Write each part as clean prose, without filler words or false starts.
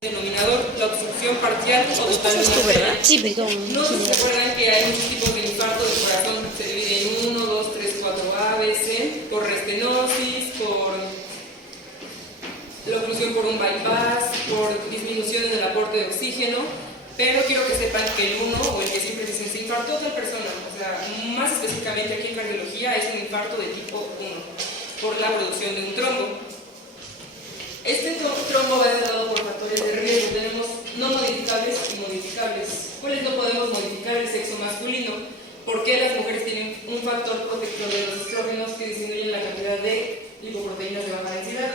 denominador, la obstrucción parcial o total de una arteria. Sí, perdón. No sé si se acuerdan que hay muchos tipos de infarto del corazón, se divide en 1, 2, 3, 4 A, B, C, por restenosis, por la oclusión por un bypass, por disminución en el aporte de oxígeno, pero quiero que sepan que el 1, o el que siempre dicen, se infartó tal persona, o sea, más específicamente aquí en cardiología es un infarto de tipo 1, por la producción de un trombo. Este trombo va a ser dado por factores de riesgo. Tenemos no modificables y modificables. ¿Cuáles no podemos modificar? El sexo masculino. ¿Por qué las mujeres tienen un factor protector de los estrógenos que disminuyen la cantidad de lipoproteínas de baja densidad?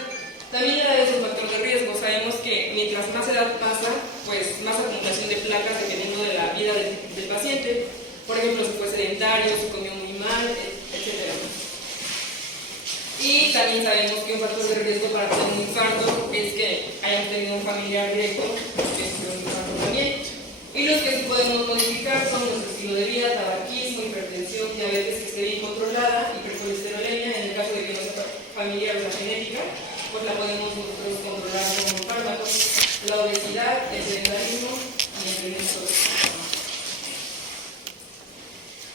También la edad es un factor de riesgo. Sabemos que mientras más edad pasa, pues más acumulación de placas dependiendo de la vida del paciente. Por ejemplo, si fue sedentario, si comió muy mal, etc. Y también sabemos que un factor de riesgo para tener un infarto es que hayan tenido un familiar directo que sufrió un infarto también. Y los que sí podemos modificar son nuestro estilo de vida, tabaquismo, hipertensión, diabetes que esté bien controlada, hipercolesterolemia, en el caso de que no sea familiar o la genética, pues la podemos nosotros controlar con fármacos, la obesidad, el sedentarismo y el estrés.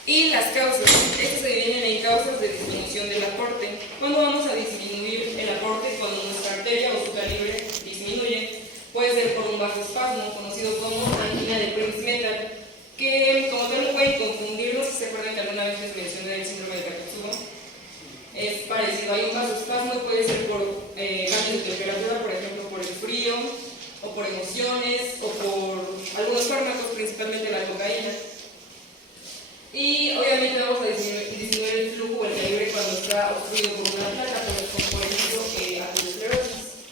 Y las causas, estas se dividen en causas de disminución del aporte. ¿Cuándo vamos a disminuir el aporte? Cuando nuestra arteria o su calibre disminuye. Puede ser por un vasoespasmo, conocido como angina de Prinzmetal, que como tal no pueden confundirlo, si se acuerdan que alguna vez les mencioné el síndrome de Takotsubo. Es parecido, hay un vasoespasmo, puede ser por cambios de temperatura, por ejemplo por el frío, o por emociones, o por algunos fármacos, principalmente la cocaína. Y obviamente vamos a disminuir el flujo o el calibre cuando está obstruido por una placa, como por ejemplo aterosclerosis.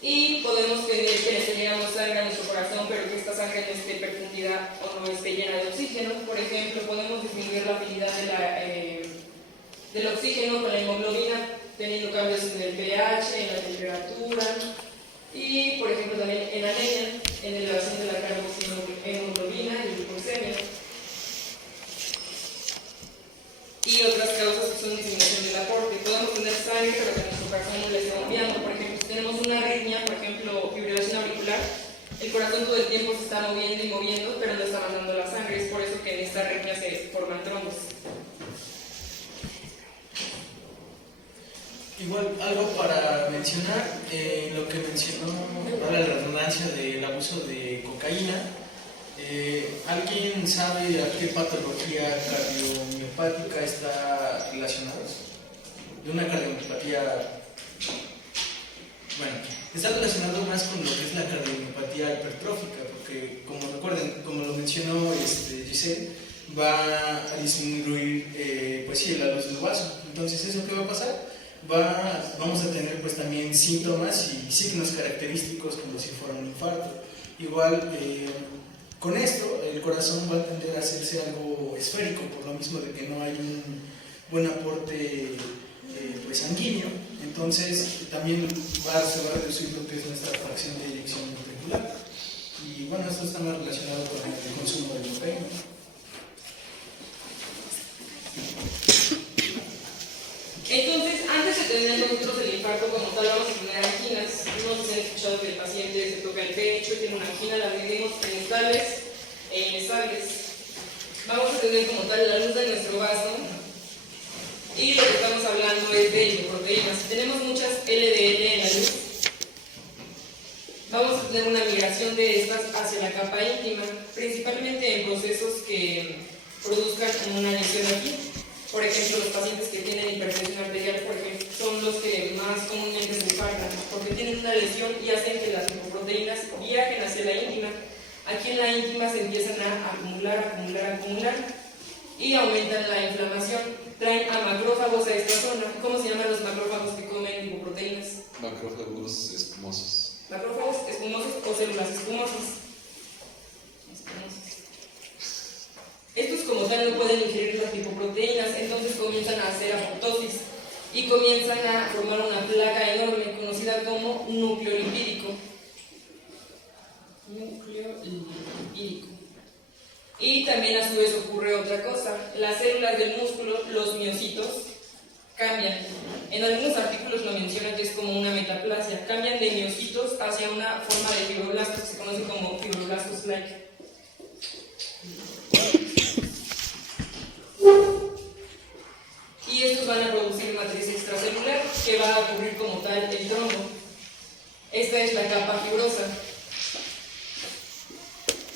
Y podemos tener que le tengamos sangre a nuestro corazón, pero que esta sangre no esté perfundida o no esté llena de oxígeno. Por ejemplo, podemos disminuir la afinidad del oxígeno con la hemoglobina, teniendo cambios en el pH, en la temperatura y, por ejemplo, también en anemia, en elevación de la carbohemoglobina y glucosemia. Y otras causas que son disminución del aporte. Podemos tener sangre, pero que nuestro corazón no le está bombeando. Por ejemplo, si tenemos una arritmia, por ejemplo, fibrilación auricular, el corazón todo el tiempo se está moviendo y moviendo, pero no está mandando la sangre. Es por eso que en esta arritmia se forman trombos. Igual, algo para mencionar, lo que mencionó, para la redundancia del abuso de cocaína. ¿Alguien sabe a qué patología cardiomiopática está relacionado? De una cardiomiopatía, bueno, está relacionado más con lo que es la cardiomiopatía hipertrófica, porque como recuerden, como lo mencionó Giselle, va a disminuir pues sí, la luz del vaso. Entonces, ¿eso qué va a pasar? Vamos a tener pues también síntomas y signos característicos como si fuera un infarto. Igual, con esto, el corazón va a tender a hacerse algo esférico, por lo mismo de que no hay un buen aporte pues sanguíneo. Entonces, también se va a reducir lo que es nuestra fracción de eyección ventricular. Y bueno, esto está más relacionado con el consumo de cocaína. Entonces, antes de tener nosotros el infarto como tal, vamos a tener anginas. No se han escuchado que el paciente se toca el pecho y tiene una angina, la dividimos en estables e inestables. Vamos a tener como tal la luz de nuestro vaso y lo que estamos hablando es de lipoproteínas. Si tenemos muchas LDL en la luz, vamos a tener una migración de estas hacia la capa íntima, principalmente en procesos que produzcan una lesión aquí. Por ejemplo, los pacientes que tienen hipertensión arterial, por ejemplo, son los que más comúnmente se infartan, porque tienen una lesión y hacen que las lipoproteínas viajen hacia la íntima. Aquí en la íntima se empiezan a acumular y aumentan la inflamación. Traen a macrófagos a esta zona. ¿Cómo se llaman los macrófagos que comen lipoproteínas? Macrófagos espumosos. Macrófagos espumosos o células espumosas. Estos como tal no pueden ingerir las lipoproteínas, entonces comienzan a hacer apoptosis y comienzan a formar una placa enorme conocida como núcleo lipídico. Y también a su vez ocurre otra cosa. Las células del músculo, los miocitos, cambian. En algunos artículos lo mencionan que es como una metaplasia. Cambian de miocitos hacia una forma de fibroblastos. like. Y estos van a producir matriz extracelular que va a cubrir como tal el trombo. Esta es la capa fibrosa.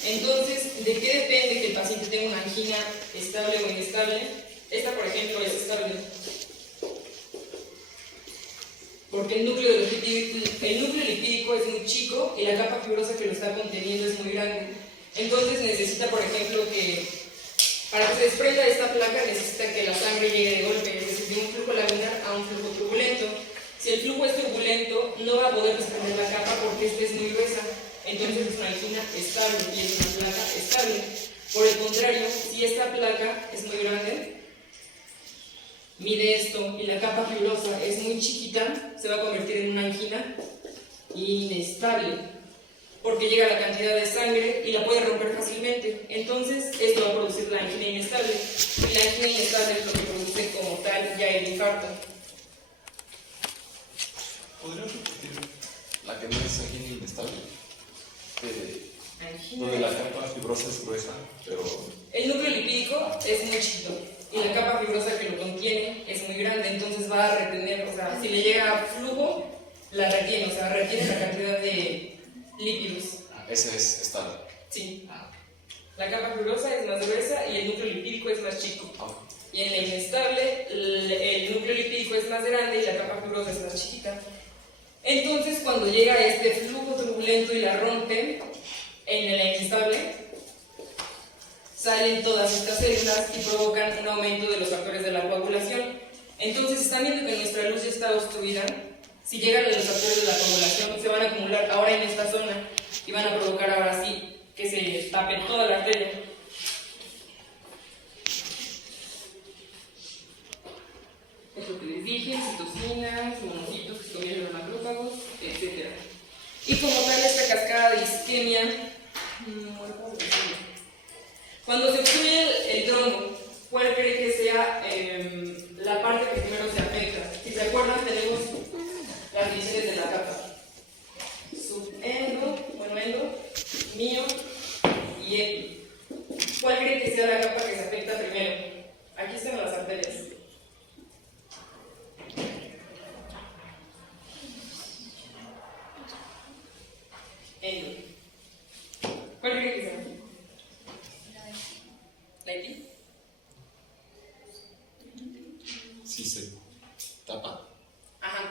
Entonces, ¿de qué depende que el paciente tenga una angina estable o inestable? Esta, por ejemplo, es estable. Porque el núcleo lipídico es muy chico y la capa fibrosa que lo está conteniendo es muy grande. Entonces necesita, por ejemplo, que para que se desprenda de esta placa necesita que la sangre llegue de golpe, es decir, de un flujo laminar a un flujo turbulento. Si el flujo es turbulento, no va a poder desprender la capa porque esta es muy gruesa. Entonces es una angina estable y es una placa estable. Por el contrario, si esta placa es muy grande, mide esto y la capa fibrosa es muy chiquita, se va a convertir en una angina inestable porque llega la cantidad de sangre y la puede romper fácilmente. Entonces esto va a producir la angina inestable y la angina inestable es lo que produce como tal ya el infarto. ¿Podrías repetir la que no es angina inestable? Angina. Donde la capa fibrosa es gruesa, pero... El núcleo lipídico es muy chiquito y la capa fibrosa que lo contiene es muy grande, entonces va a retener, o sea, si le llega flujo, la retiene, o sea, retiene la cantidad de lípidos. Ese es estable. Sí. La capa fibrosa es más gruesa y el núcleo lipídico es más chico. Y en la inestable, el núcleo lipídico es más grande y la capa fibrosa es más chiquita. Entonces, cuando llega este flujo turbulento y la rompe, en la inestable, salen todas estas células y provocan un aumento de los factores de la coagulación. Entonces, están viendo que nuestra luz ya está obstruida. Si llegan los factores de la coagulación, se van a acumular ahora en esta zona y van a provocar ahora sí que se tape toda la arteria. Es lo que les dije, citocinas, monocitos que comieron los macrófagos, etc. Y como tal, esta cascada de isquemia, cuando se obstruye el trombo, ¿cuál cree que sea la parte que primero se afecta? Si se acuerdan, tenemos las divisiones de la capa. Subendo, endo, mío y epi. ¿Cuál cree que sea la capa que se afecta primero? Aquí están las arterias. Endo. ¿Cuál cree que sea? ¿La epi? Sí se tapa. Ajá.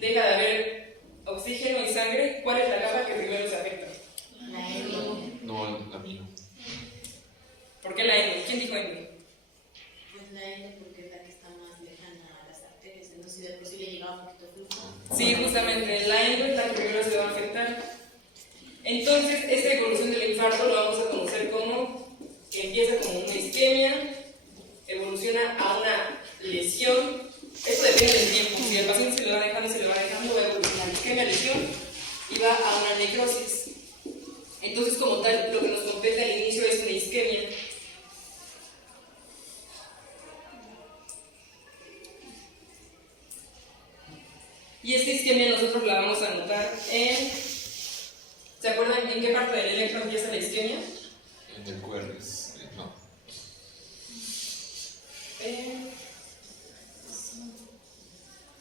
Deja de haber oxígeno y sangre. ¿Cuál es la capa que primero se afecta? La endo. No, la mía. ¿Por qué la endo? ¿Quién dijo endo? Pues la endo porque es la que está más lejana a las arterias. Entonces, si de por sí le llegaba un poquito de flujo. Sí, justamente, la endo es la que primero se va a afectar. Entonces, esta evolución del infarto lo vamos a conocer como que empieza como una isquemia, evoluciona a una lesión. Esto depende del tiempo. Si el paciente se le va dejando, va a evolucionar isquemia, lesión y va a una necrosis. Entonces, como tal, lo que nos compete al inicio es una isquemia. Y esta isquemia nosotros la vamos a anotar en... ¿Se acuerdan en qué parte del electro empieza la isquemia? En el QRS. No.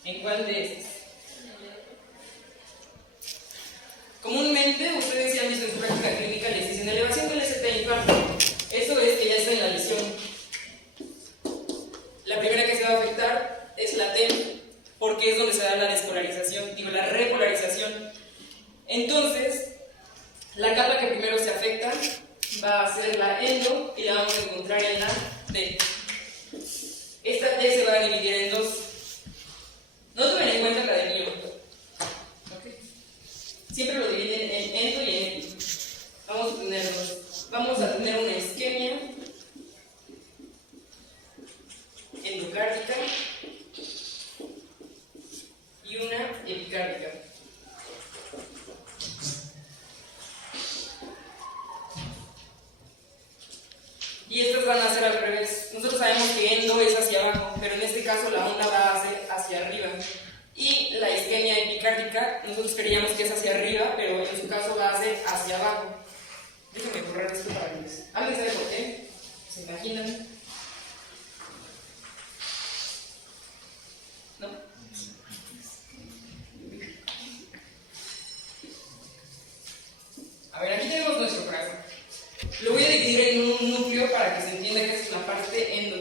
¿En cuál de estos? Comúnmente, ustedes ya han visto en su práctica clínica, les dicen elevación del ST de infarto. Eso es que ya está en la lesión. La primera que se va a afectar es la TEM, porque es donde se da la despolarización, la repolarización. Entonces, la capa que primero se afecta va a ser la endo y la vamos a encontrar en la T. Esta T se va a dividir en dos. No tomen en cuenta la de mío. Siempre lo dividen en endo y en epi. Vamos a tener dos. Vamos a tener una isquemia endocárdica y una epicárdica. Y estas van a ser al revés. Nosotros sabemos que endo es hacia abajo, pero en este caso la onda va a ser hacia arriba. Y la isquemia epicárdica taquicárdica, nosotros creíamos que es hacia arriba, pero en su caso va a ser hacia abajo. Déjenme borrar esto para que les... ¿Alguien sabe por qué? ¿Se imaginan? ¿No? A ver, aquí tenemos nuestro corazón. Lo voy a dividir en un núcleo para que se entienda que es la parte endo.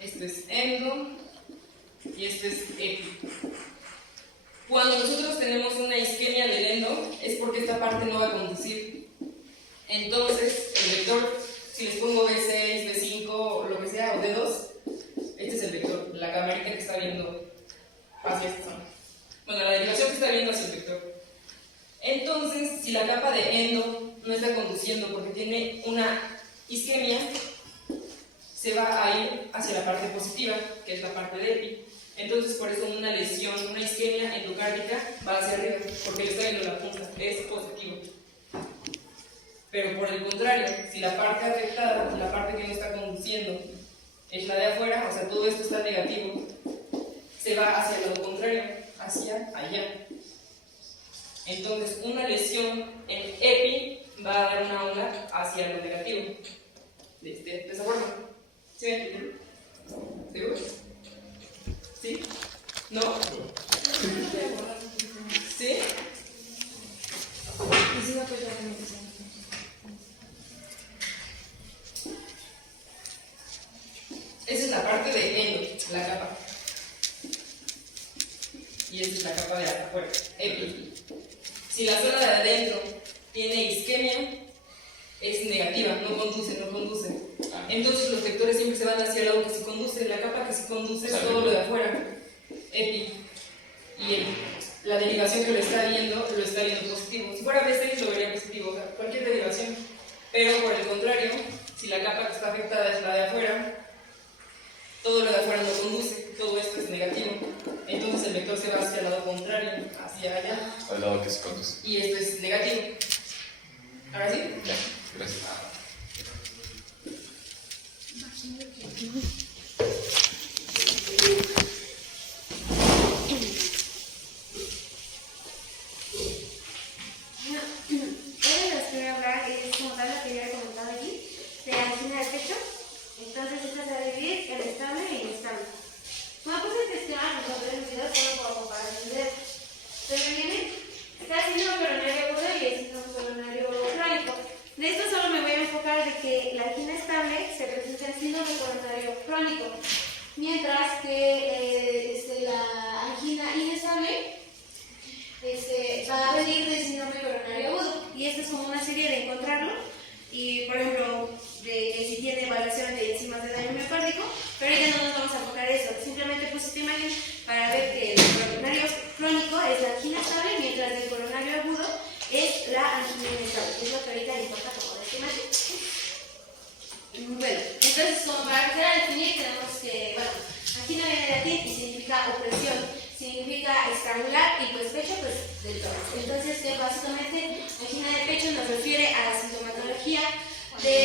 Esto es endo y esto es epi. Cuando nosotros tenemos una isquemia del endo es porque esta parte no va a conducir. Entonces, el vector, si les pongo B6, B5 o lo que sea, o D2, este es el vector, la camarita que está viendo hacia esta zona. Bueno, la derivación que está viendo hacia el vector. Entonces, si la capa de endo no está conduciendo porque tiene una isquemia, se va a ir hacia la parte positiva, que es la parte de epi. Entonces, por eso una lesión, una isquemia endocárdica va hacia arriba, porque le está viendo la punta, es positivo. Pero por el contrario, si la parte afectada, la parte que no está conduciendo, es la de afuera, o sea, todo esto está negativo, se va hacia el lado contrario, hacia allá. Entonces, una lesión en epi va a dar una onda hacia lo negativo. De esa forma. ¿Sí me entienden? ¿Seguro? ¿Sí? ¿No? ¿Sí? Esa es la parte de endo, la capa. Y esta es la capa de afuera, epi. Si la zona de adentro tiene isquemia, es negativa, no conduce. Entonces los vectores siempre se van hacia el lado que sí conduce. La capa que sí conduce es todo lo de afuera, epi. Y la derivación que lo está viendo positivo. Si fuera B6 lo vería positivo, o sea, cualquier derivación. Pero por el contrario, si la capa que está afectada es la de afuera, todo lo de afuera no conduce, todo esto es negativo. Entonces el vector se va hacia el lado contrario, hacia allá. Al lado que se conduce. Y esto es negativo. ¿Ahora sí? Ya, gracias. Hoy les quiero hablar, es como tal lo que ya he comentado aquí, de la angina de pecho. Entonces, esta se va a dividir en estable e inestable. Una cosa es que nosotros en los videos solo como para entender. Pero viene, está el síndrome coronario agudo y el síndrome coronario crónico. De esto solo me voy a enfocar de que la angina estable se presenta en síndrome coronario crónico, mientras que la angina inestable va a venir del síndrome coronario agudo. Y esto es como una serie de encontrarlo. Y, por ejemplo, de si tiene evaluación de enzimas de daño miocárdico, pero ya no nos vamos a enfocar eso. Simplemente puse esta imagen para ver que el coronario crónico es la angina estable, mientras el coronario agudo es la angina inestable, que es lo que ahorita importa como de esta imagen. Bueno, entonces, como para empezar a definir, tenemos que, bueno, angina viene de latín y significa opresión, significa estrangular y pues pecho, pues del tórax. Entonces, básicamente, angina de pecho nos refiere a la sintomatología de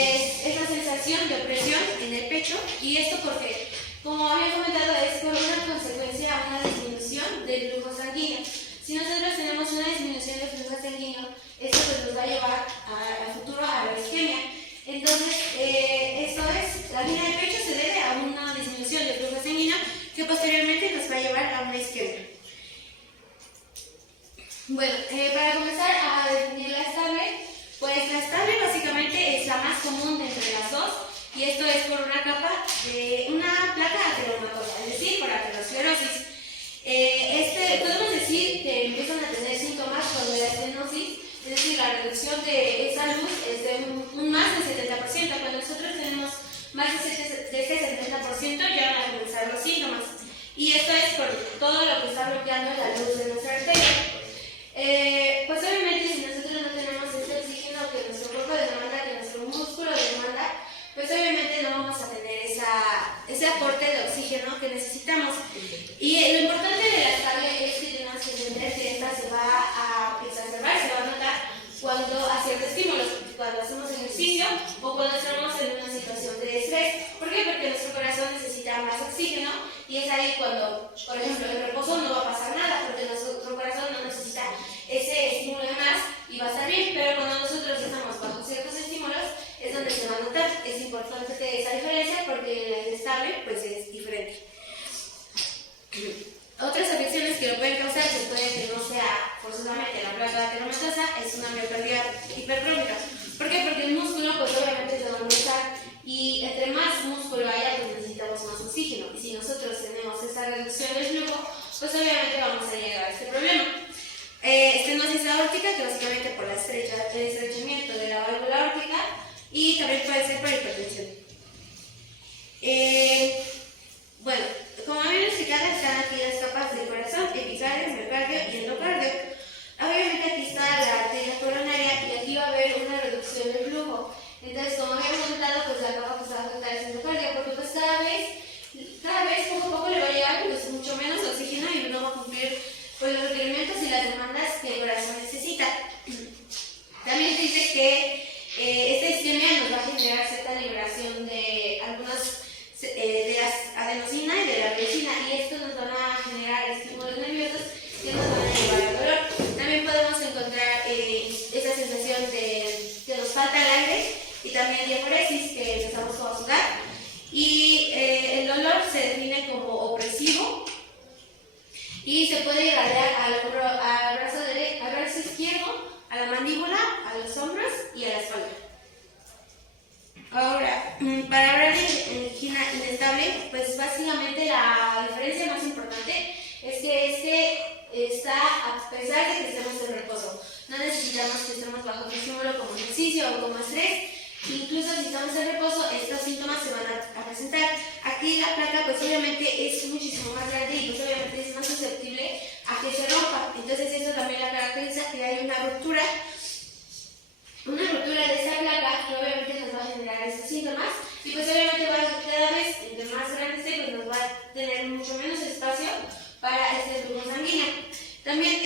esa sensación de opresión en el pecho, y esto porque, como había comentado, es por una consecuencia a una disminución del flujo sanguíneo. Si nosotros tenemos una disminución del flujo sanguíneo, esto pues nos va a llevar a futuro a la isquemia. Entonces, esto es, la angina de pecho se debe a una disminución del flujo sanguíneo que posteriormente nos va a llevar a una isquemia. Bueno, para comenzar a definir la estable, pues la estable básicamente es la más común de entre las dos, y esto es por una capa de una placa ateromatosa, es decir, por aterosclerosis. Podemos decir que empiezan a tener síntomas cuando la estenosis, es decir, la reducción de esa luz es de un más del 70%. Cuando nosotros tenemos más de este 70%, ya van a comenzar los síntomas. Y esto es por todo lo que está bloqueando la luz de nuestra arteria. Pues obviamente, si nosotros no tenemos este oxígeno que nuestro cuerpo demanda, que nuestro músculo demanda, pues obviamente no vamos a tener ese aporte de oxígeno que necesitamos. Y lo importante de la estable es que tenemos que entender que esta se va a exacerbar, se va a notar cuando a ciertos estímulos, cuando hacemos ejercicio o cuando estamos en una situación de estrés. ¿Por qué? Porque nuestro corazón necesita más oxígeno, y es ahí cuando, por ejemplo, en reposo no va a pasar nada, forzosamente la placa ateromatosa es una miocardia hipertrófica. ¿Por qué? Porque el músculo pues obviamente se va a aumentar y entre más músculo haya pues necesitamos más oxígeno, y si nosotros tenemos esa reducción del flujo pues obviamente vamos a llegar a este problema. Estenosis aórtica, que básicamente por el estrechamiento de la válvula aórtica, y también puede ser por hipertensión. Bueno, como habían explicado, están aquí las capas del corazón: epicardio, miocardio y endocardio. Obviamente aquí está la arteria coronaria y aquí va a haber una reducción del flujo. Entonces, como habíamos comentado, pues la capa que va a afectar es el endocardio, porque pues cada vez poco a poco le va a llegar pues mucho menos oxígeno y no va a cumplir pues los requerimientos y las demandas que el corazón necesita. También se dice que esta isquemia nos va a generar cierta liberación de algunas de la adenosina y de la retina, y esto nos van a generar estímulos nerviosos que nos van a llevar al dolor. También podemos encontrar esa sensación de que nos falta el aire y también diaforesis, que empezamos como a sudar. Y el dolor se define como opresivo y se puede irradiar al brazo izquierdo, a la mandíbula, a los hombros y a la espalda. Ahora, para hablar de angina inestable, pues básicamente la diferencia más importante es que está a pesar de que estemos en reposo. No necesitamos que estemos bajo un estímulo como ejercicio o como estrés. Incluso si estamos en reposo, estos síntomas se van a presentar. Aquí la placa pues obviamente es muchísimo más grande y pues obviamente es más susceptible a que se rompa. Entonces eso también la caracteriza, que hay una ruptura de esa placa, que obviamente nos va a generar estos síntomas, y pues obviamente cada vez entre más grande esté, pues nos va a tener mucho menos espacio para este flujo sanguíneo. También,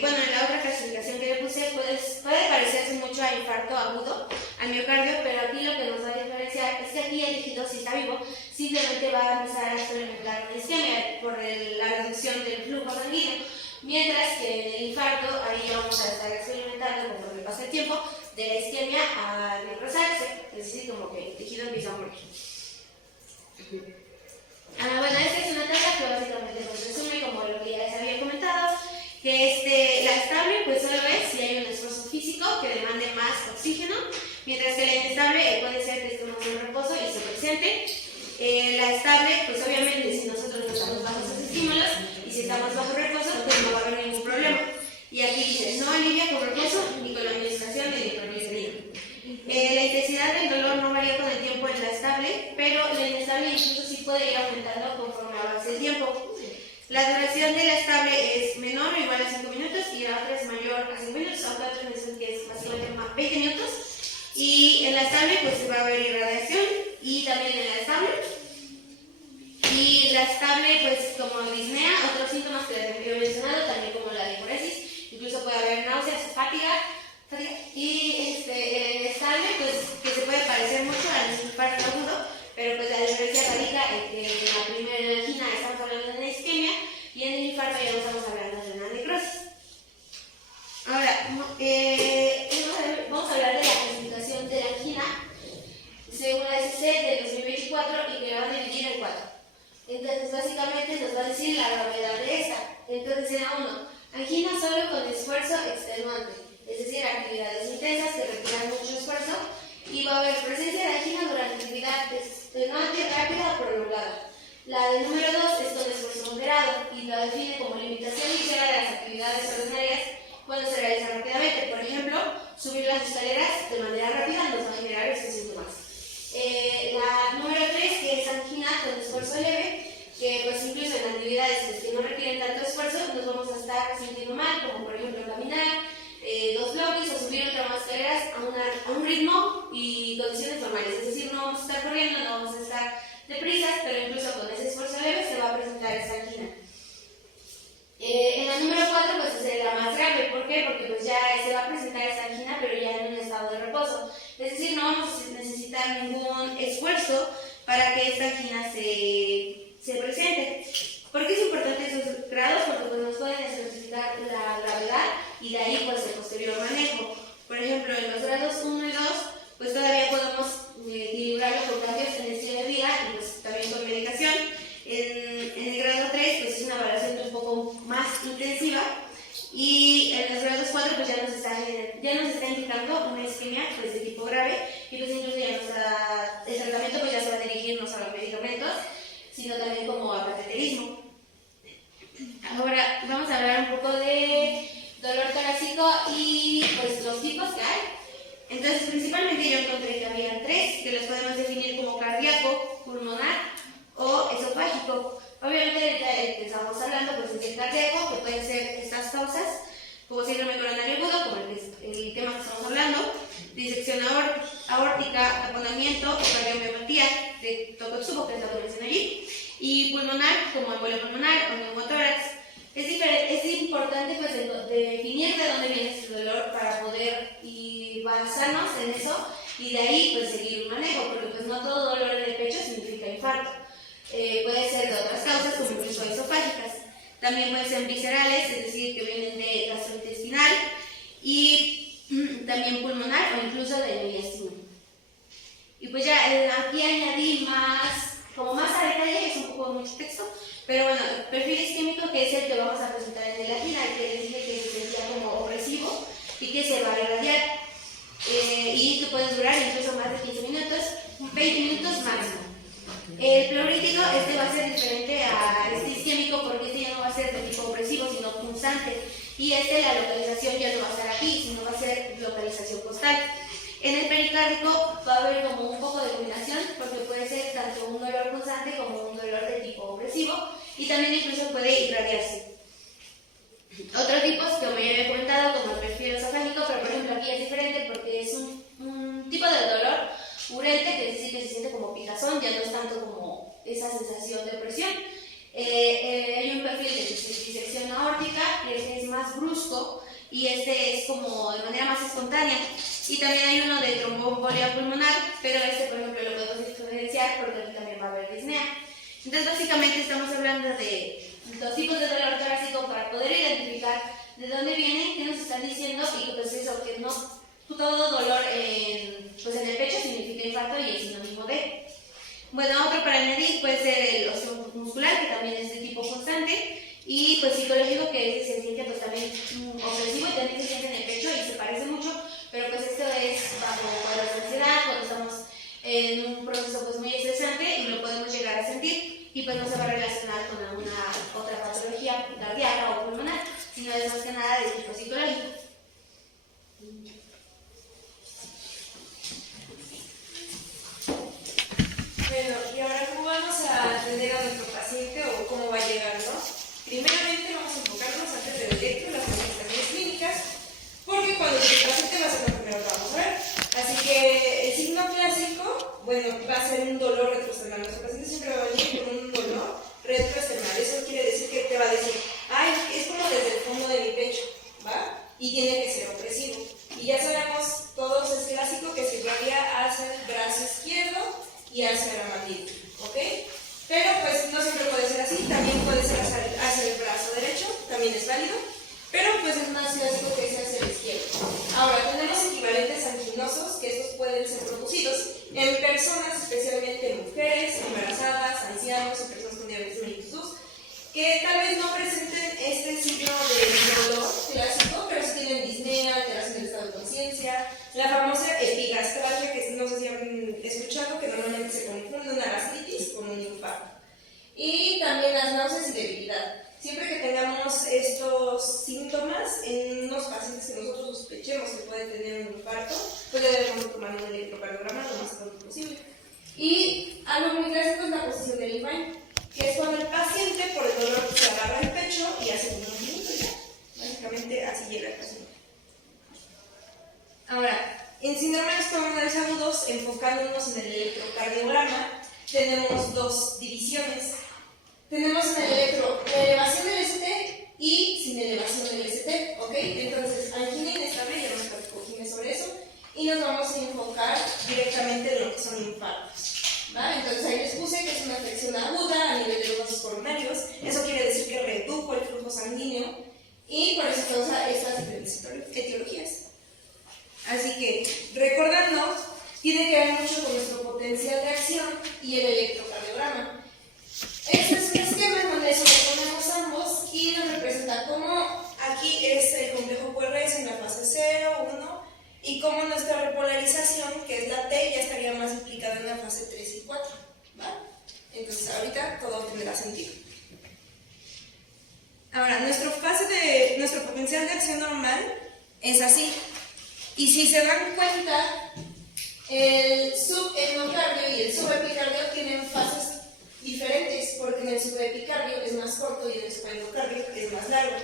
bueno, en la otra clasificación que le puse puede parecerse mucho a infarto agudo, al miocardio, pero aquí lo que nos va a diferenciar es que aquí el tejido, si está vivo, simplemente va a empezar a experimentar una isquemia por la reducción del flujo sanguíneo, mientras que en el infarto, ahí vamos a estar experimentando, conforme pasa el tiempo, de la isquemia a necrosarse, es decir, como que el tejido empieza a morir. Bueno, esta es una tabla que básicamente nos resume como lo que ya les había comentado, que la estable pues solo es si hay un esfuerzo físico que demande más oxígeno, mientras que la inestable puede ser que estemos en reposo y se presente. La estable pues obviamente si nosotros no estamos bajo esos estímulos y si estamos bajo reposo pues no va a haber ningún problema. Y aquí dice, no alivia con reposo ni con la administración de nitroglicerina. La intensidad del dolor no varía con el tiempo en la estable, pero la inestable incluso sí puede ir aumentando conforme avance el tiempo. La duración de la estable es menor o igual a 5 minutos y la otra es mayor a 5 minutos, aunque otros me dicen que es básicamente más 20 minutos. Y en la estable pues se va a ver irradiación y también en la estable. Y la estable pues como disnea, otros síntomas que les he mencionado, también como la diuresis, incluso puede haber náuseas, fatiga. Y en estable pues que se puede parecer mucho al infarto agudo, pero pues la diferencia radica en que en la primera angina estamos hablando de una isquemia y en el infarto ya no estamos hablando de una necrosis. Ahora, vamos a hablar de la clasificación de la angina según la SC de 2024 y que la van a dividir en 4. Entonces básicamente nos va a decir la gravedad de esta. Entonces era 1, angina solo con esfuerzo extenuante, es decir, actividades intensas que requieran mucho esfuerzo, y va a haber presencia de angina durante actividad extenuante, rápida o prolongada. La del número 2 es con esfuerzo moderado y la define como limitación ligera de las actividades ordinarias cuando se realiza rápidamente. Por ejemplo, subir las escaleras de manera rápida nos va a generar estos síntomas. La número 3, que es angina con esfuerzo leve, que pues incluso en actividades que no requieren tanto esfuerzo nos vamos a estar sintiendo mal, como por ejemplo caminar 2 bloques o subir otras escaleras a un ritmo y condiciones normales, es decir, no vamos a estar corriendo, no vamos a estar deprisas, pero incluso con ese esfuerzo leve se va a presentar esa angina. En la número 4 pues es la más grave, ¿por qué? Porque pues ya se va a presentar esa angina pero ya en un estado de reposo, es decir, no vamos a necesitar ningún esfuerzo para que esta angina se presente. ¿Por qué es importante esos grados? Porque pues, nos pueden especificar la gravedad y de ahí pues el posterior manejo. Por ejemplo, en los grados 1 y 2 pues todavía podemos equilibrarlo con cambios en el estilo de vida y pues también con medicación. En el grado 3 pues es una evaluación un poco más intensiva y en está indicando una isquemia pues, de tipo grave y pues incluso ya el tratamiento pues, ya se va a dirigir no solo a medicamentos, sino también como a cateterismo. Ahora vamos a hablar un poco de dolor torácico y pues los tipos que hay. Entonces principalmente yo encontré que había 3 que los podemos definir como cardíaco, pulmonar o esofágico. Obviamente el que estamos hablando pues es el cardíaco, que pueden ser estas causas como síndrome coronario agudo, como el tema que estamos hablando, disección aórtica, taponamiento o cardiomiopatía de Takotsubo, que es lo que mencioné allí, y pulmonar como embolia pulmonar o neumotórax. Es importante pues, definir de dónde viene este dolor para poder ir basarnos en eso y de ahí pues, seguir un manejo, porque pues, no todo dolor de pecho significa infarto. Puede ser de otras causas como incluso esofágicas. También pueden ser viscerales, es decir, que vienen de gastrointestinal y también pulmonar o incluso de mediastino. Y pues ya aquí añadí más a detalle, es un poco mucho texto, pero bueno, el perfil isquémico que es el que vamos a presentar en el final, que decirle que se sentía como opresivo y que se va a irradiar y que puede durar incluso más de 15 minutos, 20 minutos máximo. El pleurítico va a ser diferente a este isquémico porque este ya no va a ser de tipo opresivo sino punzante y la localización ya no va a estar aquí sino va a ser localización costal. En el pericárdico va a haber como un poco de combinación porque puede ser tanto un dolor punzante como un dolor de tipo opresivo y también incluso puede irradiarse. Otros tipos que me había comentado como el perfil esofágico, pero por ejemplo aquí es diferente porque es un tipo de dolor urente, que es decir que se siente como picazón, ya no es tanto como esa sensación de opresión. Hay un perfil de disección aórtica, que es más brusco y es como de manera más espontánea. Y también hay uno de tromboembolia pulmonar, pero por ejemplo lo podemos diferenciar porque aquí también va a haber disnea. Entonces básicamente estamos hablando de 2 tipos de dolor torácico para poder identificar de dónde viene, qué nos están diciendo y que pues eso, que no todo dolor en el pecho significa infarto y es sinónimo de. Bueno, otro para añadir puede ser el osteomuscular, que también es de tipo constante, y pues psicológico, que se siente pues también opresivo y también se siente en el pecho y se parece mucho, pero pues esto es bajo cuadros de ansiedad, cuando estamos en un proceso pues muy estresante y lo podemos llegar a sentir y pues no se va a relacionar con alguna otra patología cardíaca o pulmonar, sino es más que nada de tipo psicológico. Bueno, y ahora cómo vamos a atender a nuestro paciente o cómo va a llegar, ¿no? Primeramente vamos a enfocarnos antes del electro, las manifestaciones clínicas, porque cuando el paciente va a ser lo primero que vamos a ver. Así que el signo clásico, bueno, va a ser un dolor retroesternal. Nuestro paciente siempre va a venir con un dolor retroesternal. Eso quiere decir que te va a decir, ay, es como desde el fondo de mi pecho, ¿va? Y tiene que ser opresivo. Y ya sabemos, todos es clásico que se irradia hacia el brazo izquierdo y hacia la mandíbula, ¿ok? Pero pues no siempre puede ser así, también puede ser hacia el brazo derecho, también es válido, pero pues es más clásico que sea hacia el izquierdo. Ahora, tenemos equivalentes sanguinosos, que estos pueden ser producidos en personas, especialmente mujeres, embarazadas, ancianos o personas con diabetes mellitus, que tal vez no presenten este signo de dolor clásico, pero sí tienen disnea, alteración del estado de conciencia, la famosa epigastralgia, que no sé si han escuchado, que normalmente se confunde una gastritis con un infarto. Y también las náuseas y debilidad. Siempre que tengamos estos síntomas en unos pacientes que nosotros sospechemos que pueden tener un infarto, pues ya debemos tomar un electrocardiograma lo más pronto posible. Y algo muy clásico es la posición del infante, que es cuando el paciente por el dolor se agarra el pecho y hace unos minutos ya. Básicamente así llega el paciente. Ahora, en síndromes pulmonares agudos, enfocándonos en el electrocardiograma, tenemos 2 divisiones. Tenemos en el electro la elevación del ST y sin elevación del ST, ¿ok? Entonces, angina inestable, ya nos platicó Jiménez sobre eso, y nos vamos a enfocar directamente en lo que son infartos, ¿vale? Entonces ahí les puse que es una afección aguda a nivel de los vasos coronarios, eso quiere decir que redujo el flujo sanguíneo, y por eso causa estas diferentes etiologías. Así que, recordando, tiene que ver mucho con nuestro potencial de acción y el electrocardiograma. Este es un esquema en donde sobreponemos ambos y nos representa como aquí es el complejo QRS en la fase 0, 1 y como nuestra repolarización, que es la T, ya estaría más implicada en la fase 3 y 4, ¿va? Entonces ahorita todo tendrá sentido. Ahora, nuestro potencial de acción normal es así. Y si se dan cuenta, el subendocardio y el subepicardio tienen fases diferentes, porque en el subepicardio es más corto y en el subendocardio es más largo.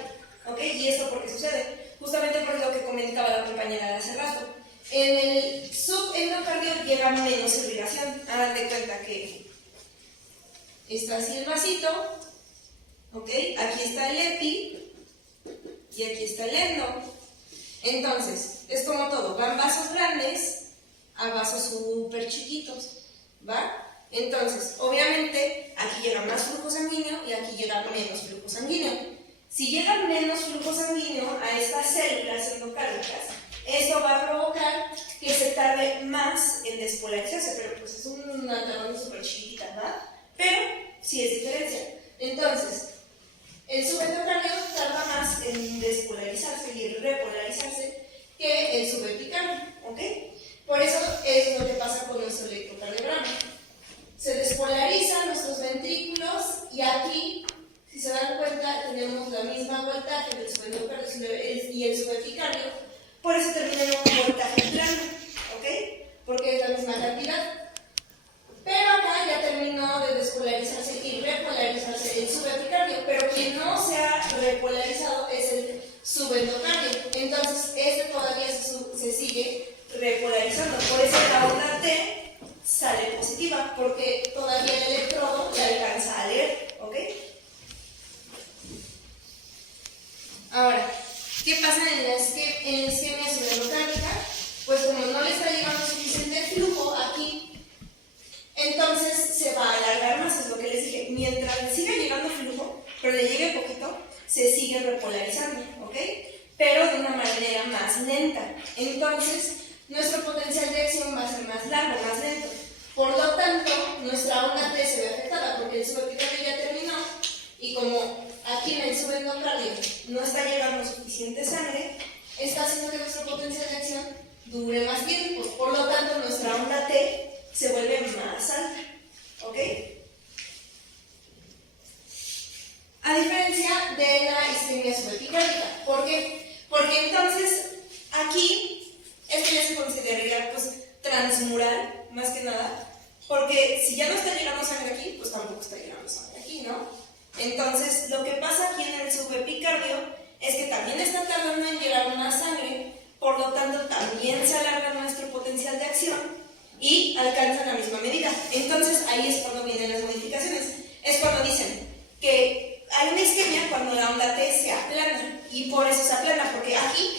¿Ok? ¿Y esto por qué sucede? Justamente por lo que comentaba la compañera de hace rato. En el subendocardio llega menos irrigación. Hagan de cuenta que está así el vasito, ¿ok? Aquí está el epi y aquí está el endo. Entonces, es como todo, van vasos grandes a vasos súper chiquitos, ¿va? Entonces, obviamente, aquí llega más flujo sanguíneo y aquí llega menos flujo sanguíneo. Si llega menos flujo sanguíneo a estas células endocárdicas, esto va a provocar que se tarde más en despolarizarse, pero pues es una tardón súper chiquita, ¿verdad? Pero sí es diferencia. Entonces, el subendocardio tarda más en despolarizarse y repolarizarse que el subepicardio, ¿ok? Por eso es lo que pasa con nuestro electrocardiograma. Se despolarizan nuestros ventrículos y aquí, si se dan cuenta, tenemos la misma voltaje del subendocardio y el subepicardio, por eso termina en un voltaje plano, ¿ok? Porque es la misma cantidad. Pero acá ya terminó de despolarizarse y repolarizarse el subepicardio, pero quien no se ha repolarizado es el subendocardio. Entonces, este todavía se sigue repolarizando. Por eso la onda T sale positiva, porque todavía el electrodo le alcanza a leer, ¿ok? Ahora, ¿qué pasa en la isquemia subendocárdica? Pues como no le está llegando suficiente flujo aquí, entonces se va a alargar más, es lo que les dije. Mientras le siga llegando flujo, pero le llegue poquito, se sigue repolarizando, ¿ok? Pero de una manera más lenta. Entonces, nuestro potencial de acción va a ser más largo, más lento. Por lo tanto, nuestra onda T se ve afectada porque el subepicardio ya terminó y como aquí en el subendocardio no está llegando suficiente sangre, está haciendo que nuestro potencial de acción dure más tiempo. Por lo tanto, nuestra onda T se vuelve más alta, ¿ok? A diferencia de la isquemia subepicárdica. ¿Por qué? Porque entonces aquí esto ya se consideraría pues transmural, más que nada, porque si ya no está llegando sangre aquí, pues tampoco está llegando sangre aquí, ¿no? Entonces lo que pasa aquí en el subepicardio es que también está tardando en llegar más sangre, por lo tanto también se alarga nuestro potencial de acción y alcanzan la misma medida. Entonces ahí es cuando vienen las modificaciones. Es cuando dicen que hay una isquemia cuando la onda T se aplana, y por eso se aplana, porque aquí,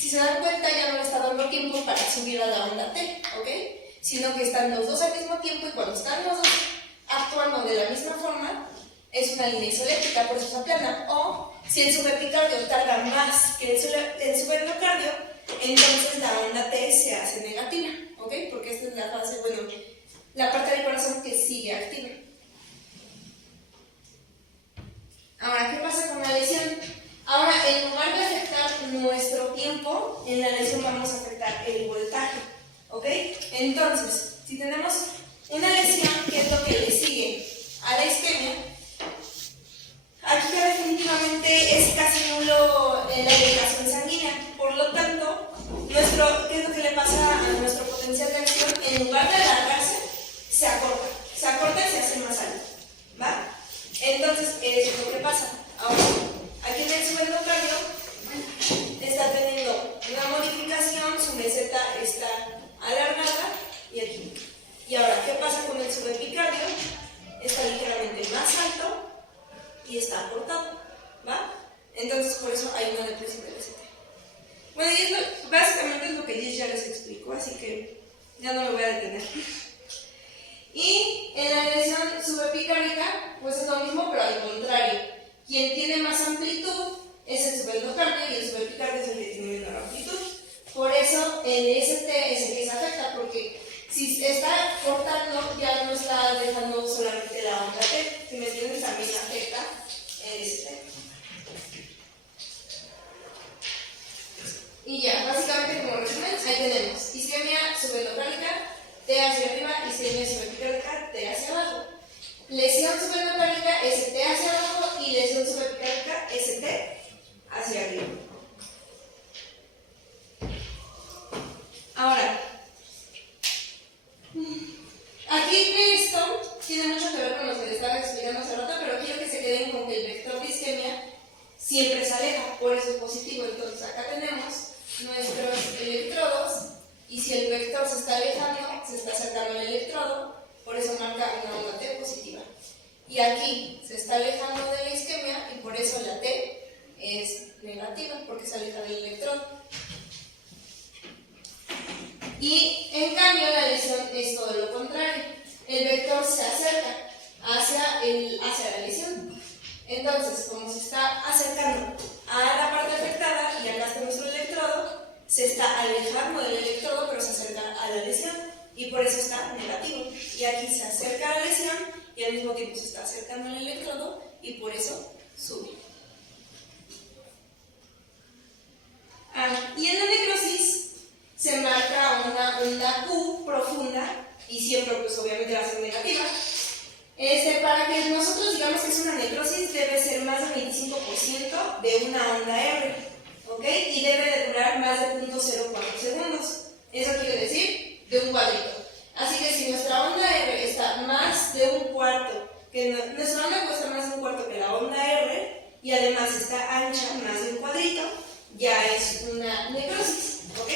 si se dan cuenta, ya no le está dando tiempo para subir a la onda T, ¿ok? Sino que están los dos al mismo tiempo, y cuando están los dos actuando de la misma forma, es una línea isoeléctrica, por eso se aplana. O si el subepicardio tarda más que el subendocardio, entonces la onda T se hace negativa, ¿ok? Porque esta es la fase, bueno, la parte del corazón que sigue activa. Ahora, ¿qué pasa con la lesión? Ahora, en lugar de afectar nuestro tiempo, en la lesión vamos a afectar el voltaje, ¿ok? Entonces, si tenemos una lesión, ¿qué es lo que le sigue a la isquemia? Aquí ya definitivamente es casi nulo la irrigación sanguínea. Por lo tanto, ¿qué es lo que le pasa a nuestro potencial de acción? En lugar de alargarse, se acorta. Se acorta y se hace más alto, ¿va? Entonces, eso es lo que pasa. Ahora, aquí en el subendocardio está teniendo una modificación, su meseta está alargada y aquí. Y ahora, ¿qué pasa con el subepicardio? Está ligeramente más alto y está acortado, ¿va? Entonces, por eso hay una depresión del ST. Bueno, y básicamente es lo que Liz ya les explicó, así que ya no me voy a detener. Y en la lesión subepicárdica, pues es lo mismo, pero al contrario. Quien tiene más amplitud es el subendocardio y el subepicardio es el que tiene menor amplitud. Por eso el ST es el que se afecta, porque si está cortando, ya no está dejando solamente la onda T. Si me entienden, también afecta el ST. Y ya, básicamente como resumen, ahí tenemos isquemia subendocárdica, T hacia arriba, isquemia subepicárdica, T hacia abajo. Lesión subendocárdica, ST hacia abajo y lesión subepicárdica, ST hacia arriba. Ahora, aquí esto tiene mucho que ver con lo que les estaba explicando hace rato, pero quiero que se queden con que el vector de isquemia siempre se aleja, por eso es positivo. Entonces acá tenemos nuestros electrodos y si el vector se está alejando, se está acercando al electrodo, por eso marca una onda T positiva. Y aquí se está alejando de la isquemia y por eso la T es negativa, porque se aleja del electrodo. Y en cambio la lesión es todo lo contrario. El vector se acerca hacia la lesión. Entonces, como se está acercando a la parte afectada y acá está nuestro electrodo, se está alejando del electrodo pero se acerca a la lesión y por eso está negativo. Y aquí se acerca a la lesión y al mismo tiempo se está acercando al electrodo y por eso sube. Y en la necrosis se marca una onda Q profunda y siempre pues obviamente va a ser negativa. Para que nosotros digamos que es una necrosis debe ser más del 25% de una onda R, ¿ok? Y debe de durar más de 0.04 segundos. Eso quiere decir de un cuadrito. Así que si nuestra onda R está más de un cuarto, nuestra onda cuesta más de un cuarto que la onda R y además está ancha más de un cuadrito, ya es una necrosis, ¿ok?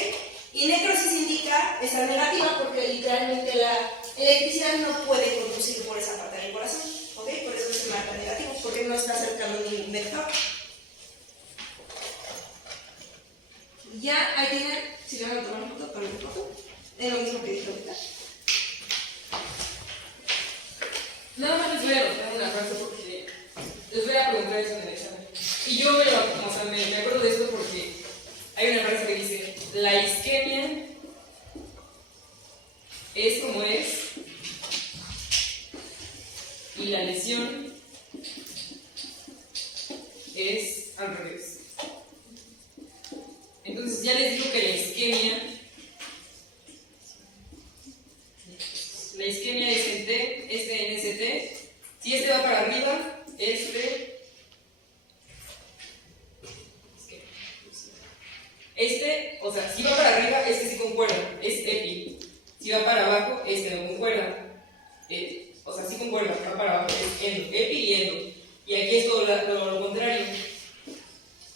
Y necrosis indica estar negativa porque literalmente la electricidad no puede conducir por esa parte del corazón, ¿ok? Por eso se marca negativo, porque no está acercando ningún vector. Ya ahí tienen, si le van a tomar una foto, tomen una foto. Es lo mismo que dije ahorita. Nada más les voy a anotar una frase porque les voy a preguntar eso en el examen. Y yo me acuerdo de esto porque hay una frase que dice: la isquemia es como es y la lesión es al revés. Entonces ya les digo que la isquemia es en T, este en ST. Si este va para arriba, o sea, si va para arriba, este sí concuerda, es epi. Si va para abajo, este no concuerda. O sea, sí concuerda, va para abajo, es endo, epi y endo. Y aquí es todo lo contrario.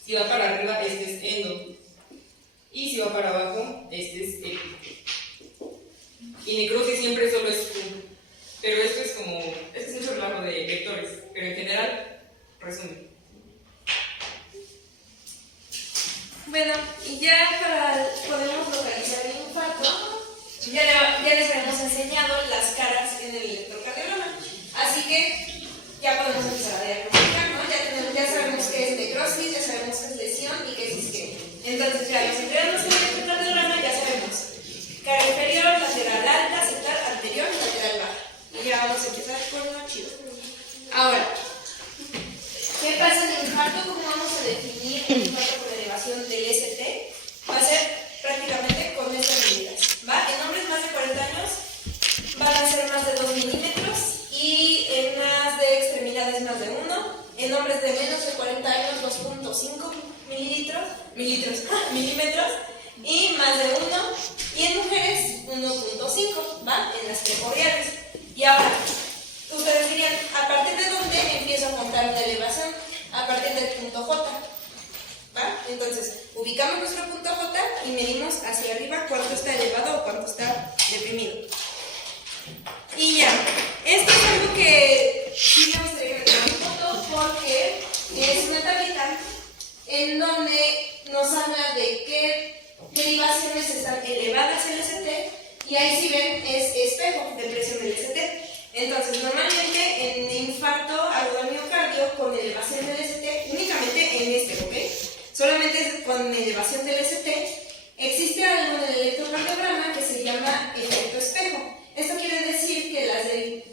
Si va para arriba, este es endo. Y si va para abajo, este es epi. Y necrosis siempre solo es Q. Pero esto es mucho relajo de vectores. Pero en general, resumen. Bueno, y ya podemos localizar el infarto, ya les habíamos enseñado las caras en el electrocardiograma. Así que ya podemos empezar a diagnosticar, ¿no? Ya sabemos qué es necrosis, ya sabemos qué es lesión y qué es isquemia. Entonces ya los integramos en el electrocardiograma, ya sabemos cara inferior, lateral alta, central, anterior y lateral baja. Y ya vamos a empezar con lo chido. Ahora, ¿qué pasa en el infarto? ¿Cómo vamos a definir el infarto por elevación del ST? Va a ser prácticamente con estas medidas, ¿va? En hombres más de 40 años van a ser más de 2 milímetros y en unas de extremidades más de 1. En hombres de menos de 40 años 2.5 milímetros y más de 1. Y en mujeres 1.5, ¿va? En las precordiales. Y ahora, ustedes dirían, ¿a partir de dónde empiezo a contar una elevación? A partir del punto J, ¿va? Entonces, ubicamos nuestro punto J y medimos hacia arriba cuánto está elevado o cuánto está deprimido. Y ya, esto es algo que sí me gustaría que me tomen foto porque es una tablita en donde nos habla de qué derivaciones están elevadas en el ST y ahí si ven es espejo de presión del ST. Entonces, normalmente en infarto agudo al miocardio con elevación del ST, únicamente en este, ¿ok? Solamente con elevación del ST, existe algo en el electrocardiograma que se llama efecto espejo. Esto quiere decir que las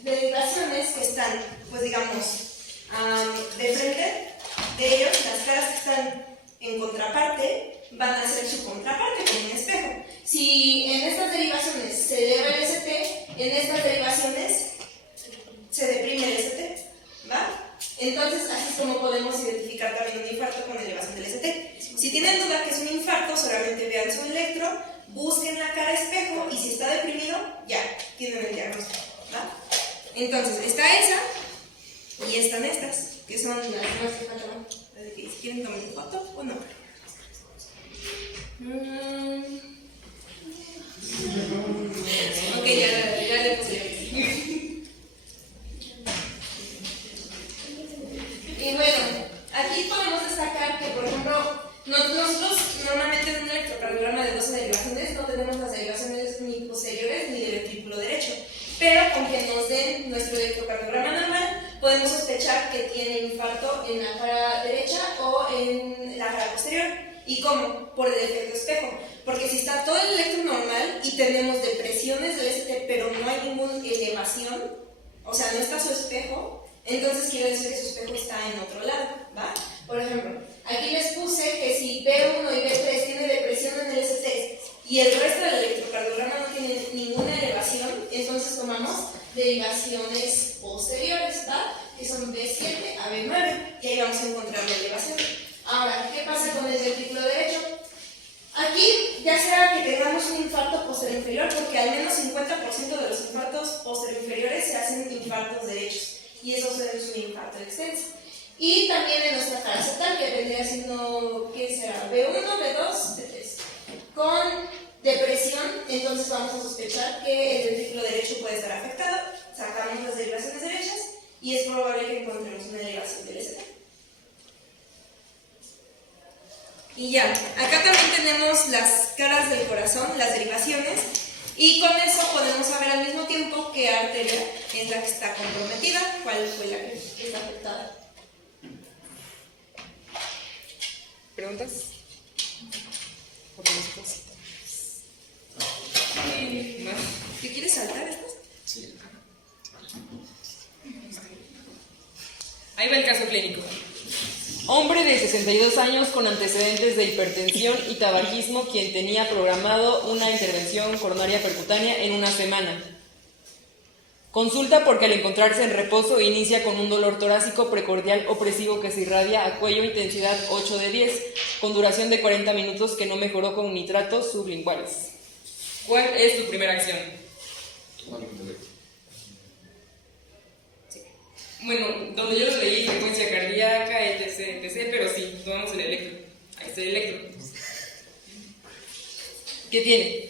derivaciones que están, pues digamos, de frente de ellos, las caras que están en contraparte, van a ser su contraparte como un espejo. Si Si tienen duda que es un infarto, solamente vean su electro, busquen la cara espejo y si está deprimido, ya, tienen el diagnóstico, ¿va? Entonces, está esa y están estas, que son las más que faltan. Así que si quieren tomar una foto o no. Ok, ya le puse. Y bueno, aquí podemos destacar que, por ejemplo, nosotros normalmente en un electrocardiograma de 12 derivaciones no tenemos las derivaciones ni posteriores ni del ventrículo derecho, pero con que nos den nuestro electrocardiograma normal, podemos sospechar que tiene infarto en la cara derecha o en la cara posterior. ¿Y cómo? Por el efecto espejo. Porque si está todo el electro normal y tenemos depresiones del ST, pero no hay ninguna elevación, o sea, no está su espejo, entonces quiere decir que su espejo está en otro lado, ¿va? Por ejemplo, aquí les puse que si B1 y B3 tiene depresión en el ST y el resto del electrocardiograma no tiene ninguna elevación, entonces tomamos derivaciones posteriores, ¿va? Que son B7 a B9, y ahí vamos a encontrar la elevación. Ahora, ¿qué pasa con el ventrículo derecho? Aquí, ya sea que tengamos un infarto posterior inferior, porque al menos 50% de los infartos posterior inferiores se hacen infartos derechos, y eso es un infarto extenso. Y también en nuestra cara septal, que vendría siendo, ¿qué será? B1, B2, B3. Con depresión, entonces vamos a sospechar que el ventrículo derecho puede estar afectado, sacamos las derivaciones derechas, y es probable que encontremos una derivación del ST. Y ya, acá también tenemos las caras del corazón, las derivaciones, y con eso podemos saber al mismo tiempo qué arteria es la que está comprometida, cuál fue la que está afectada. ¿Preguntas? ¿Te quieres saltar estas? Sí. Ahí va el caso clínico. Hombre de 62 años con antecedentes de hipertensión y tabaquismo, quien tenía programado una intervención coronaria percutánea en una semana. Consulta porque al encontrarse en reposo inicia con un dolor torácico precordial opresivo que se irradia a cuello, intensidad 8 de 10, con duración de 40 minutos que no mejoró con nitratos sublinguales. ¿Cuál es tu primera acción? Tomar un intelecto. Bueno, donde yo los leí, frecuencia cardíaca, etc, pero sí, tomamos el electro. Ahí está el electro. ¿Qué tiene?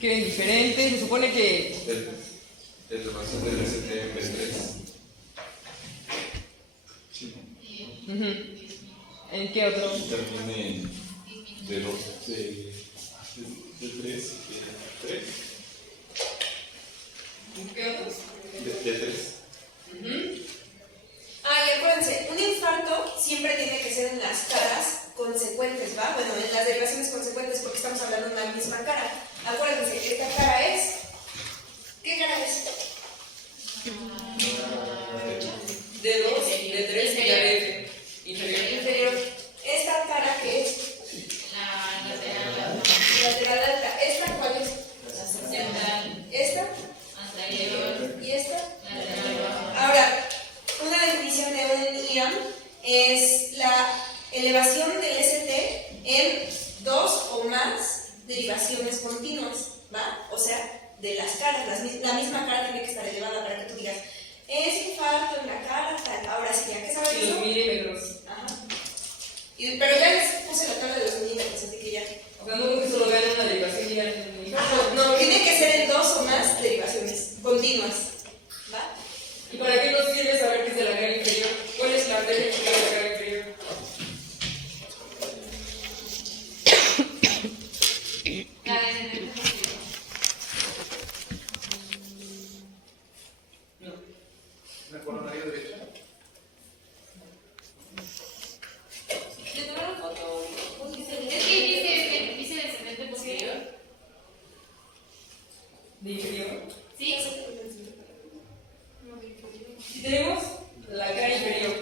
¿Qué diferente? Se supone que... El relación del ST en B3. Sí. ¿En qué otro? Termina en D2, D3, D3. ¿Qué otros? D3. Y acuérdense, un infarto siempre tiene que ser en las caras consecuentes, ¿va? Bueno, en las derivaciones consecuentes, porque estamos hablando de una misma cara. Acuérdense que esta cara es... ¿Qué cara es? D2, D3 y ABF. Inferior. Inferior. Esta cara que es... Lateral alta. ¿Esta cuál es? ¿Esta? ¿Y esta? Ahora, una definición de un IAM es la elevación del ST en 2 o más derivaciones continuas, ¿va? O sea, de las caras, la misma cara tiene que estar elevada para que tú digas, es infarto en la cara, tal. Ahora sí, ¿ya qué sabes Y los eso? milímetros. Ajá. Pero ya les puse la tabla de los milímetros, así que ya. O sea, no creo que solo vean una derivación y digan un milímetro. No, tiene que ser en 2 o más derivaciones continuas, ¿va? ¿Y para qué nos sirve saber que es de la cara inferior? ¿Cuál es la arteria que está de la cara inferior? No. La coronaria derecha. ¿Te tomaron foto? Es que dice descendente posterior. ¿De inferior? Sí. Si tenemos la cara inferior,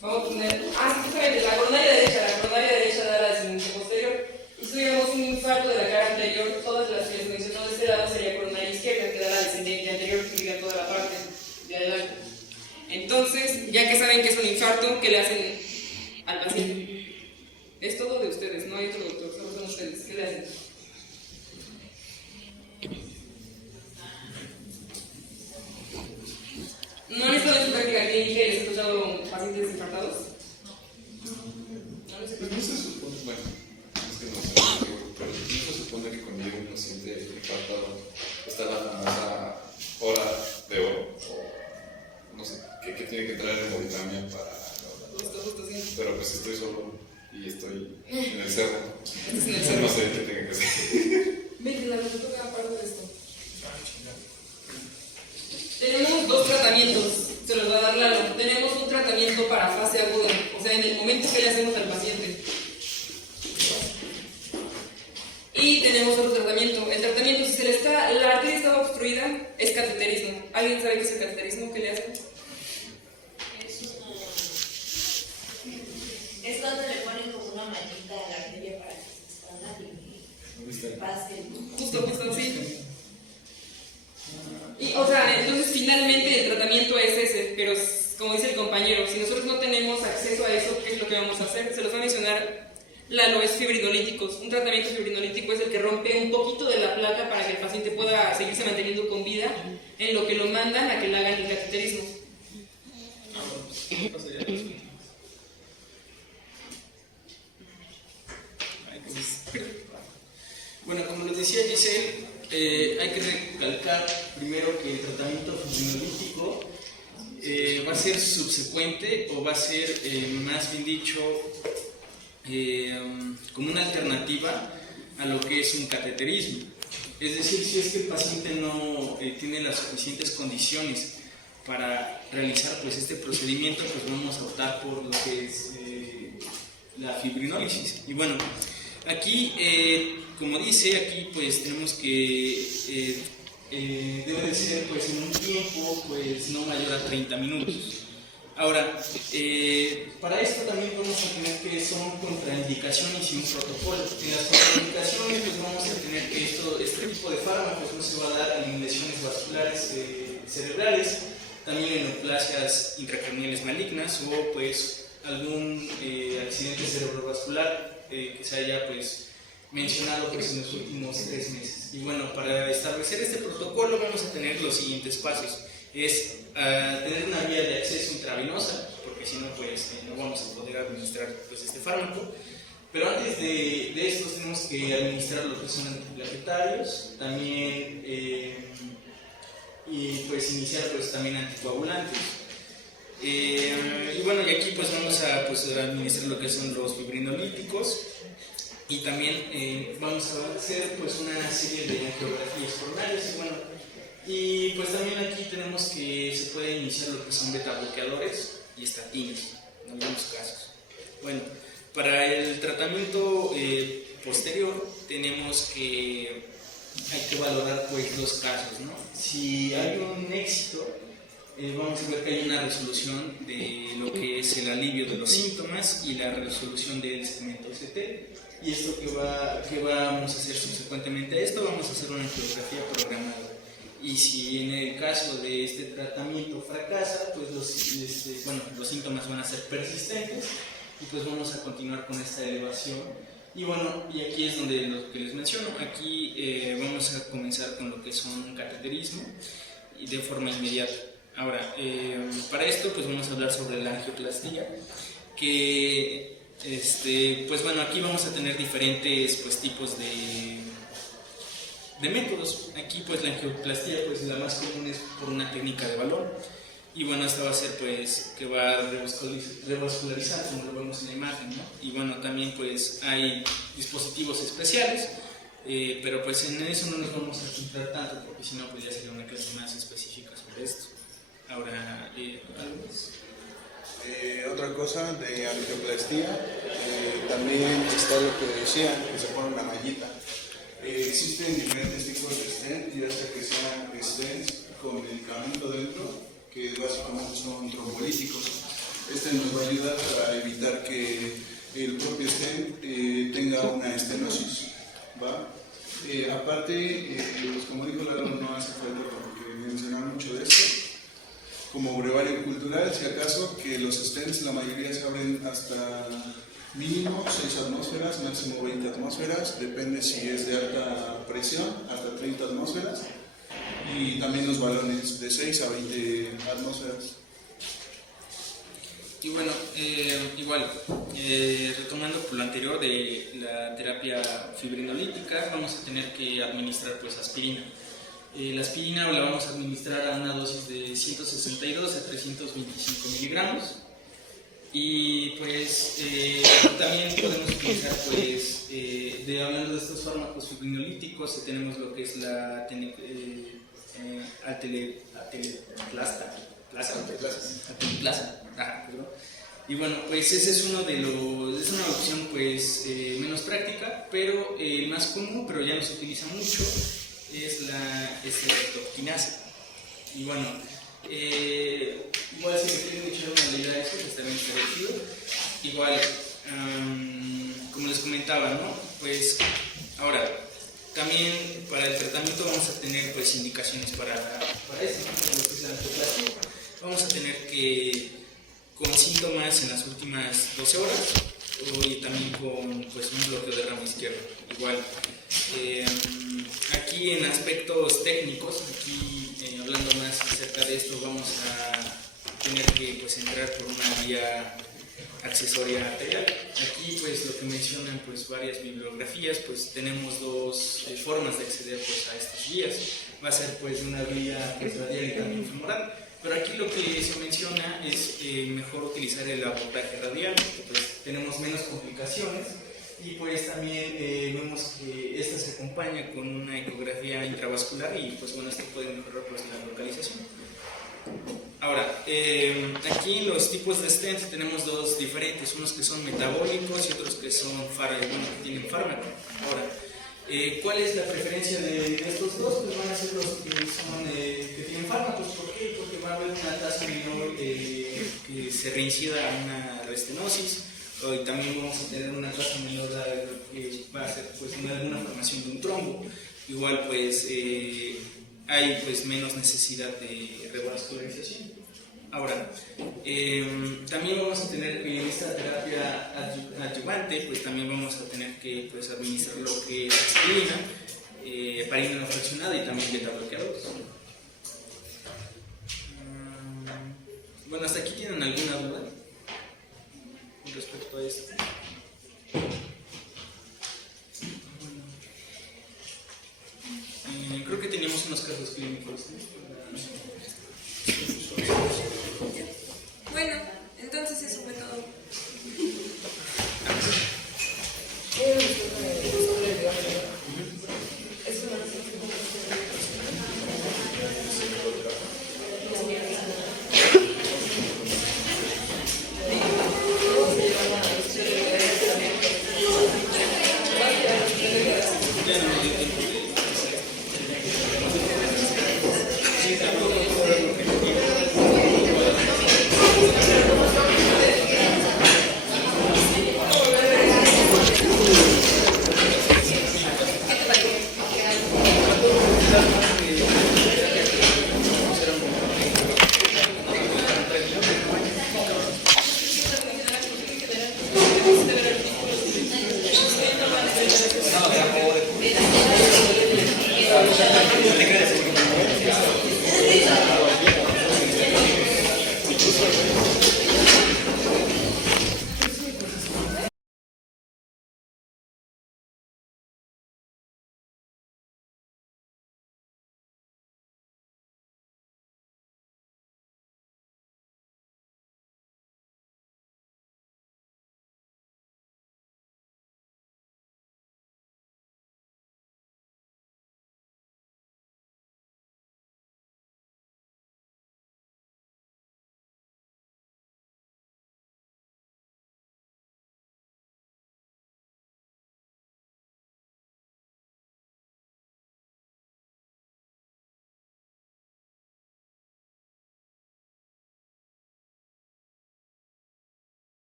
vamos a poner... sí, justamente, la coronaria derecha da la descendencia posterior. Y si tuviéramos un infarto de la cara anterior, todas las que les mencionó de este lado sería coronaria izquierda, que da la descendencia anterior, que sería toda la parte de adelante. Entonces, ya que saben que es un infarto que le hacen al paciente. Es todo de ustedes, no hay otro doctor, solo son ustedes. ¿Qué le hacen? ¿No han estado en su práctica clínica y les ha tocado pacientes infartados? No les he Pues no se supone, bueno, es que no sé, pero no se supone que cuando llega un paciente infartado está la famosa hora de oro, o no sé, que tiene que entrar en hemodinamia para... Justo, sí. Pero pues estoy solo y estoy en el cerro. Estás en el cerro. No sé qué tenga que hacer. Ven, la resultó cada parte de esto. Tenemos dos tratamientos, se los va a dar Lalo. Tenemos un tratamiento para fase aguda, o sea, en el momento que le hacemos al paciente. Y tenemos otro tratamiento. El tratamiento, si la arteria está obstruida, es cateterismo. ¿Alguien sabe qué es el cateterismo? ¿Qué le hacen? Es cuando le ponen como una mallita a la arteria para que se expanda y pase. Justo, sí. Y, o sea, entonces finalmente el tratamiento es ese, pero como dice el compañero, si nosotros no tenemos acceso a eso, ¿qué es lo que vamos a hacer? Se los va a mencionar Lalo, es fibrinolíticos. Un tratamiento fibrinolítico es el que rompe un poquito de la placa para que el paciente pueda seguirse manteniendo con vida, en lo que lo mandan a que le hagan el cateterismo. Bueno, como les decía Giselle, hay que recalcar primero que el tratamiento fibrinolítico va a ser subsecuente o va a ser, más bien dicho, como una alternativa a lo que es un cateterismo. Es decir, si es que el paciente no tiene las suficientes condiciones para realizar pues, este procedimiento, pues vamos a optar por lo que es la fibrinólisis. Y bueno, aquí, como dice, aquí pues tenemos que debe de ser pues en un tiempo pues no mayor a 30 minutos. Ahora, para esto también vamos a tener que son contraindicaciones y un protocolo. En las contraindicaciones pues vamos a tener que este tipo de fármacos no se va a dar en lesiones vasculares cerebrales, también en neoplasias intracraniales malignas o pues algún accidente cerebrovascular que se haya pues mencionado pues, en los últimos 3 meses. Y bueno, para establecer este protocolo vamos a tener los siguientes pasos. Es tener una vía de acceso intravenosa, porque si no pues no vamos a poder administrar pues, este fármaco. Pero antes de esto tenemos que administrar lo que son antiplaquetarios, también y pues iniciar pues también anticoagulantes. Y bueno, y aquí pues vamos a administrar lo que son los fibrinolíticos y también vamos a hacer pues una serie de angiografías coronarias. Y pues también aquí tenemos que se puede iniciar lo que son beta bloqueadores y estatinas en algunos casos. Bueno, para el tratamiento posterior tenemos que hay que valorar pues 2 casos, ¿no? Si hay un éxito, vamos a ver que hay una resolución de lo que es el alivio de los síntomas y la resolución del segmento CT. Y esto que vamos a hacer subsecuentemente a esto, vamos a hacer una angiografía programada. Y si en el caso de este tratamiento fracasa, pues los síntomas van a ser persistentes y pues vamos a continuar con esta elevación. Y bueno, y aquí es donde lo que les menciono, aquí vamos a comenzar con lo que son cateterismo y de forma inmediata. Ahora, para esto pues vamos a hablar sobre la angioplastía, que pues bueno, aquí vamos a tener diferentes pues tipos de métodos. Aquí pues la angioplastía pues la más común es por una técnica de balón. Y bueno, esta va a ser pues que va a revascularizar como lo vemos en la imagen, ¿no? Y bueno, también pues hay dispositivos especiales, pero pues en eso no nos vamos a centrar tanto porque si no pues ya sería una clase más específica sobre esto. Ahora, ¿algo más? Otra cosa de angioplastía, también está lo que decía, que se pone una mallita. Existen diferentes tipos de stent, ya sea que sean stents con medicamento dentro, que básicamente son trombolíticos. Este nos va a ayudar para evitar que el propio stent tenga una estenosis, ¿va? Aparte, pues como dijo Lalo, no hace falta porque mencionar mucho de esto. como brevario cultural, si acaso, que los stents la mayoría se abren hasta mínimo 6 atmósferas, máximo 20 atmósferas, depende si es de alta presión, hasta 30 atmósferas, y también los balones de 6 a 20 atmósferas. Y bueno, igual, retomando por lo anterior de la terapia fibrinolítica, vamos a tener que administrar pues aspirina. La aspirina la vamos a administrar a una dosis de 162 a 325 miligramos. Y pues también podemos utilizar, pues, hablando de estos fármacos fibrinolíticos, tenemos lo que es la atelplasta. Y bueno, pues ese es una opción pues menos práctica, pero más común, pero ya no se utiliza mucho, es la estreptoquinasa. Y bueno, igual si me quieren echar una leída de eso, pues también está chido. Igual, como les comentaba, ¿no? Pues ahora, también para el tratamiento vamos a tener pues indicaciones para eso, ¿no? Como es la angioplastia. Vamos a tener que con síntomas en las últimas 12 horas y también con pues un bloqueo de ramo izquierdo. Igual, aquí en aspectos técnicos, hablando más acerca de esto, vamos a tener que pues entrar por una vía accesoria arterial. Aquí pues lo que mencionan pues varias bibliografías, pues tenemos dos formas de acceder pues a estas vías. Va a ser pues una vía pues radial y también femoral, pero aquí lo que se menciona es mejor utilizar el abordaje radial, porque pues tenemos menos complicaciones y pues también vemos que esta se acompaña con una ecografía intravascular y pues bueno, esto puede mejorar pues la localización. Ahora, aquí los tipos de stents tenemos dos diferentes, unos que son metabólicos y otros que son que tienen fármaco. Ahora, ¿cuál es la preferencia de estos dos? Pues van a ser los que tienen fármacos. ¿Por qué? Porque va a haber una tasa menor que se reincida a una restenosis, y también vamos a tener una tasa menor que va a ser pues una formación de un trombo. Igual pues hay pues menos necesidad de revascularización. Ahora, también vamos a tener en esta terapia adyuvante, pues también vamos a tener que pues administrar lo que es aspirina, heparina no fraccionada y también beta bloqueadores. Bueno, hasta aquí tienen alguna duda con respecto a esto. Creo que teníamos unos casos clínicos, ¿no?